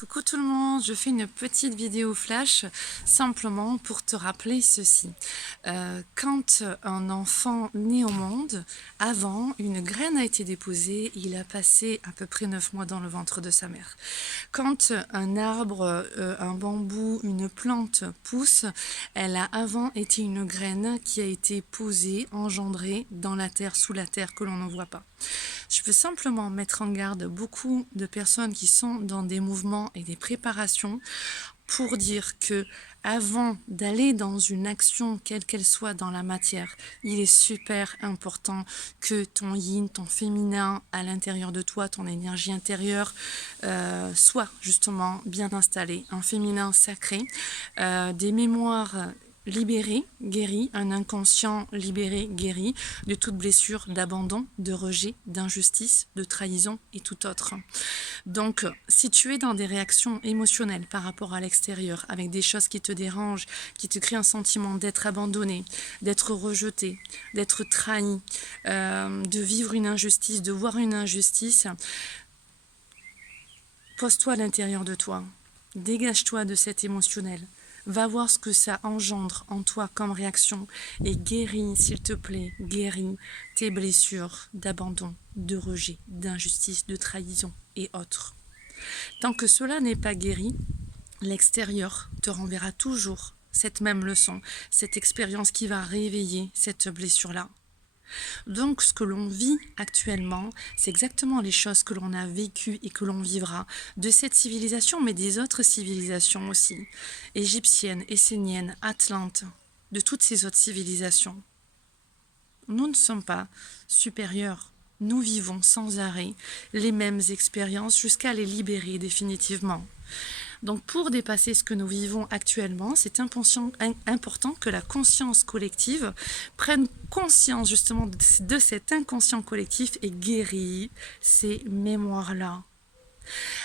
Coucou tout le monde, je fais une petite vidéo flash simplement pour te rappeler ceci. Quand un enfant naît au monde, avant, une graine a été déposée, il a passé à peu près 9 mois dans le ventre de sa mère. Quand un arbre, un bambou, une plante pousse, elle a avant été une graine qui a été posée, engendrée dans la terre, sous la terre que l'on ne voit pas. Je veux simplement mettre en garde beaucoup de personnes qui sont dans des mouvements et des préparations pour dire que avant d'aller dans une action, quelle qu'elle soit dans la matière, il est super important que ton yin, ton féminin à l'intérieur de toi, ton énergie intérieure soit justement bien installée. Un féminin sacré, des mémoires libéré, guéri, un inconscient libéré, guéri de toute blessure d'abandon, de rejet, d'injustice, de trahison et tout autre. Donc, si tu es dans des réactions émotionnelles par rapport à l'extérieur, avec des choses qui te dérangent, qui te créent un sentiment d'être abandonné, d'être rejeté, d'être trahi, de vivre une injustice, de voir une injustice, pose-toi à l'intérieur de toi. Dégage-toi de cet émotionnel. Va voir ce que ça engendre en toi comme réaction et guéris, s'il te plaît, guéris tes blessures d'abandon, de rejet, d'injustice, de trahison et autres. Tant que cela n'est pas guéri, l'extérieur te renverra toujours cette même leçon, cette expérience qui va réveiller cette blessure-là. Donc, ce que l'on vit actuellement, c'est exactement les choses que l'on a vécues et que l'on vivra de cette civilisation, mais des autres civilisations aussi, égyptiennes, esséniennes, atlantes, de toutes ces autres civilisations. Nous ne sommes pas supérieurs. Nous vivons sans arrêt les mêmes expériences jusqu'à les libérer définitivement. Donc pour dépasser ce que nous vivons actuellement, c'est important que la conscience collective prenne conscience justement de cet inconscient collectif et guérit ces mémoires-là.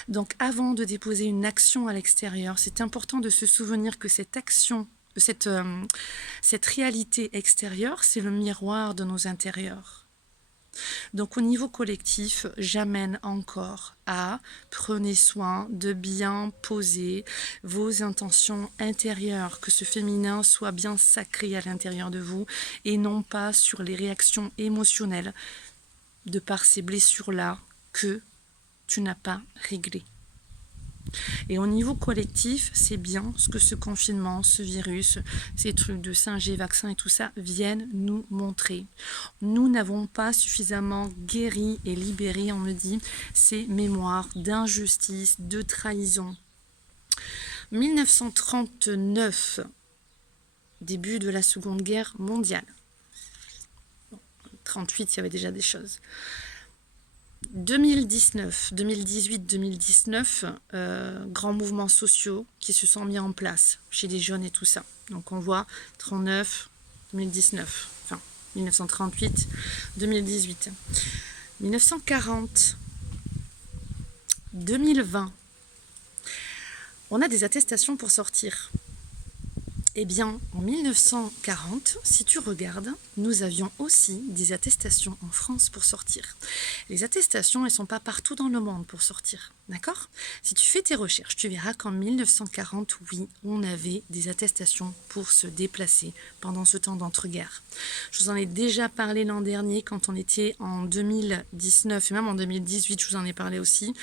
Donc avant de déposer une action à l'extérieur, c'est important de se souvenir que cette action, cette réalité extérieure, c'est le miroir de nos intérieurs. Donc au niveau collectif, j'amène encore à prenez soin de bien poser vos intentions intérieures, que ce féminin soit bien sacré à l'intérieur de vous et non pas sur les réactions émotionnelles de par ces blessures-là que tu n'as pas réglées. Et au niveau collectif, c'est bien ce que ce confinement, ce virus, ces trucs de 5G, vaccins et tout ça viennent nous montrer. Nous n'avons pas suffisamment guéri et libéré, on me dit, ces mémoires d'injustice, de trahison. 1939, début de la Seconde Guerre mondiale. 1938, il y avait déjà des choses. 2019, 2018, 2019, grands mouvements sociaux qui se sont mis en place chez les jeunes et tout ça. Donc on voit 39, 2019, enfin 1938, 2018, 1940, 2020. On a des attestations pour sortir. Eh bien, en 1940, si tu regardes, nous avions aussi des attestations en France pour sortir. Les attestations, elles ne sont pas partout dans le monde pour sortir, d'accord? Si tu fais tes recherches, tu verras qu'en 1940, oui, on avait des attestations pour se déplacer pendant ce temps d'entre-guerres. Je vous en ai déjà parlé l'an dernier quand on était en 2019 et même en 2018, je vous en ai parlé aussi.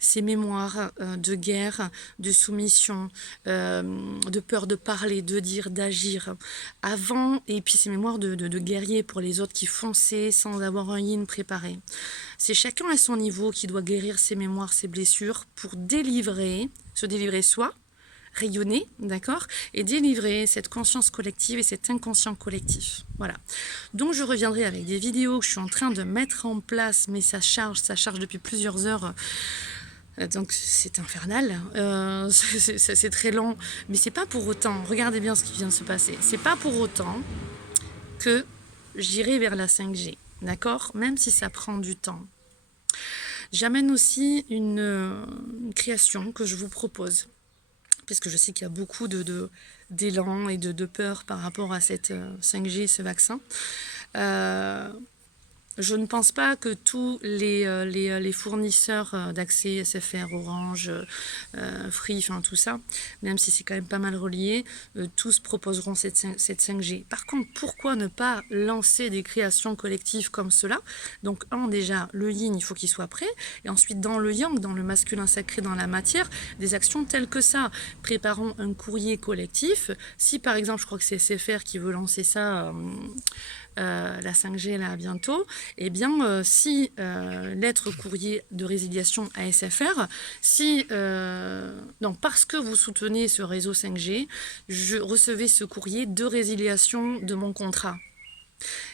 Ces mémoires de guerre, de soumission, de peur de parler, de dire, d'agir avant, et puis ces mémoires de guerrier pour les autres qui fonçaient sans avoir un yin préparé. C'est chacun à son niveau qui doit guérir ses mémoires, ses blessures pour délivrer, se délivrer soi, rayonner, d'accord, et délivrer cette conscience collective et cet inconscient collectif. Voilà. Donc je reviendrai avec des vidéos que je suis en train de mettre en place, mais ça charge depuis plusieurs heures. Donc c'est infernal, c'est très long, mais c'est pas pour autant, regardez bien ce qui vient de se passer, c'est pas pour autant que j'irai vers la 5G, d'accord, même si ça prend du temps. J'amène aussi une création que je vous propose, puisque je sais qu'il y a beaucoup d'élan et de peur par rapport à cette 5G, ce vaccin. Je ne pense pas que tous les fournisseurs d'accès SFR, Orange, Free, enfin tout ça, même si c'est quand même pas mal relié, tous proposeront cette 5G. Par contre, pourquoi ne pas lancer des créations collectives comme cela? Donc, déjà, le yin, il faut qu'il soit prêt. Et ensuite, dans le yang, dans le masculin sacré, dans la matière, des actions telles que ça. Préparons un courrier collectif. Si, par exemple, je crois que c'est SFR qui veut lancer ça... la 5G là bientôt, eh bien si lettre courrier de résiliation à SFR, si non, parce que vous soutenez ce réseau 5G, je recevais ce courrier de résiliation de mon contrat.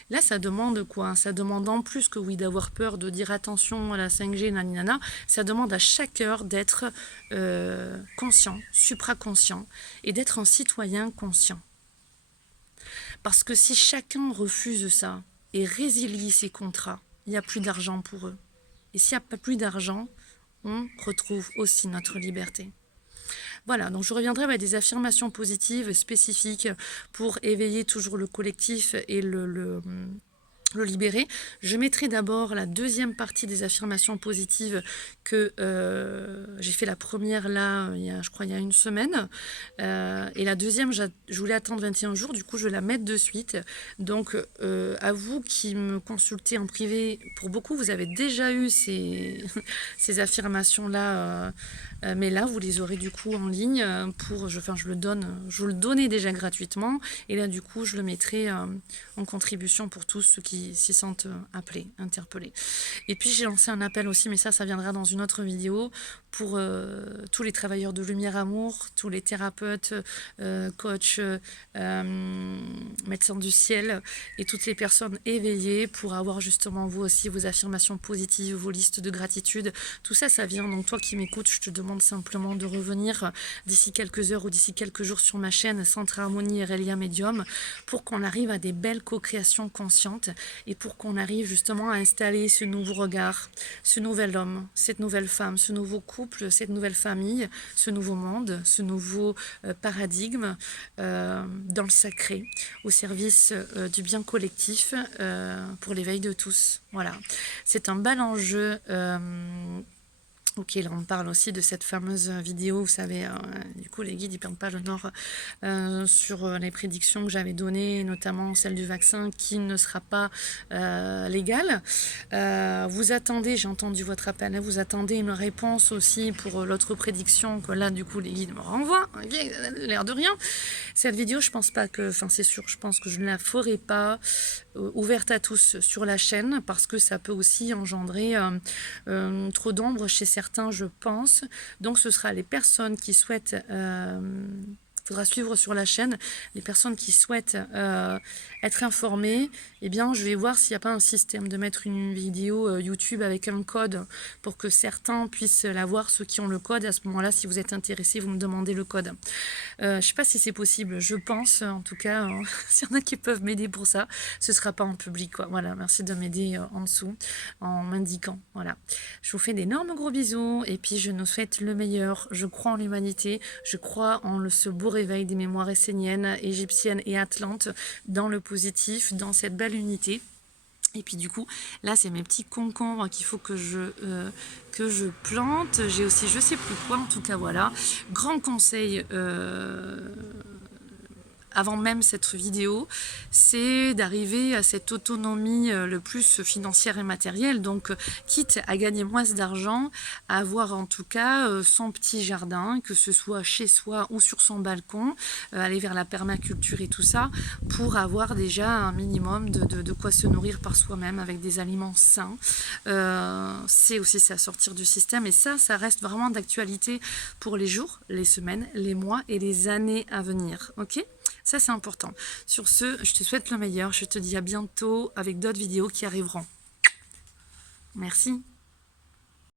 Là, ça demande quoi? Ça demande en plus que oui, d'avoir peur, de dire attention à la 5G, naninana, ça demande à chaque heure d'être conscient, supraconscient, et d'être un citoyen conscient. Parce que si chacun refuse ça et résilie ses contrats, il n'y a plus d'argent pour eux. Et s'il n'y a pas plus d'argent, on retrouve aussi notre liberté. Voilà, donc je reviendrai avec des affirmations positives spécifiques pour éveiller toujours le collectif et le libérer. Je mettrai d'abord la deuxième partie des affirmations positives que j'ai fait la première là, je crois il y a une semaine. Et la deuxième, je voulais attendre 21 jours, du coup je vais la mettre de suite. Donc à vous qui me consultez en privé, pour beaucoup vous avez déjà eu ces, ces affirmations-là, mais là vous les aurez du coup en ligne pour, je vous le donnais déjà gratuitement, et là du coup je le mettrai en contribution pour tous ceux qui s'y sentent appelés, interpellés. Et puis j'ai lancé un appel aussi, mais ça viendra dans une autre vidéo, pour tous les travailleurs de lumière amour, tous les thérapeutes, coachs, médecins du ciel et toutes les personnes éveillées pour avoir justement vous aussi vos affirmations positives, vos listes de gratitude. Tout ça, ça vient. Donc toi qui m'écoutes, je te demande simplement de revenir d'ici quelques heures ou d'ici quelques jours sur ma chaîne Centre Harmonie Aurélia Médium pour qu'on arrive à des belles co-créations conscientes et pour qu'on arrive justement à installer ce nouveau regard, ce nouvel homme, cette nouvelle femme, ce nouveau couple, cette nouvelle famille, ce nouveau monde, ce nouveau paradigme dans le sacré, au service du bien collectif pour l'éveil de tous. Voilà, c'est un bel enjeu. Ok, là on parle aussi de cette fameuse vidéo, vous savez, du coup les guides ils perdent pas le nord sur les prédictions que j'avais données, notamment celle du vaccin qui ne sera pas légale. Vous attendez, j'ai entendu votre appel, hein, vous attendez une réponse aussi pour l'autre prédiction que là du coup les guides me renvoient, l'air de rien. Cette vidéo je pense pas que, enfin c'est sûr, je pense que je ne la ferai pas ouverte à tous sur la chaîne parce que ça peut aussi engendrer trop d'ombre chez certains, je pense. Donc ce sera les personnes qui souhaitent faudra suivre sur la chaîne les personnes qui souhaitent être informées. Eh bien, je vais voir s'il n'y a pas un système de mettre une vidéo YouTube avec un code pour que certains puissent la voir, ceux qui ont le code. À ce moment-là, si vous êtes intéressé, vous me demandez le code. Je ne sais pas si c'est possible. Je pense, en tout cas, s'il y en a qui peuvent m'aider pour ça, ce ne sera pas en public, quoi. Voilà, merci de m'aider en dessous, en m'indiquant. Voilà. Je vous fais d'énormes gros bisous et puis je nous souhaite le meilleur. Je crois en l'humanité, je crois en ce beau réveil des mémoires esséniennes, égyptiennes et atlantes, dans le positif, dans cette belle unité. Et puis du coup, là c'est mes petits concombres qu'il faut que je plante. J'ai aussi je sais plus quoi, en tout cas voilà. Grand conseil avant même cette vidéo, c'est d'arriver à cette autonomie le plus financière et matérielle. Donc, quitte à gagner moins d'argent, à avoir en tout cas son petit jardin, que ce soit chez soi ou sur son balcon, aller vers la permaculture et tout ça, pour avoir déjà un minimum de quoi se nourrir par soi-même avec des aliments sains. C'est aussi ça, sortir du système. Et ça reste vraiment d'actualité pour les jours, les semaines, les mois et les années à venir. Ok ? Ça, c'est important. Sur ce, je te souhaite le meilleur. Je te dis à bientôt avec d'autres vidéos qui arriveront. Merci.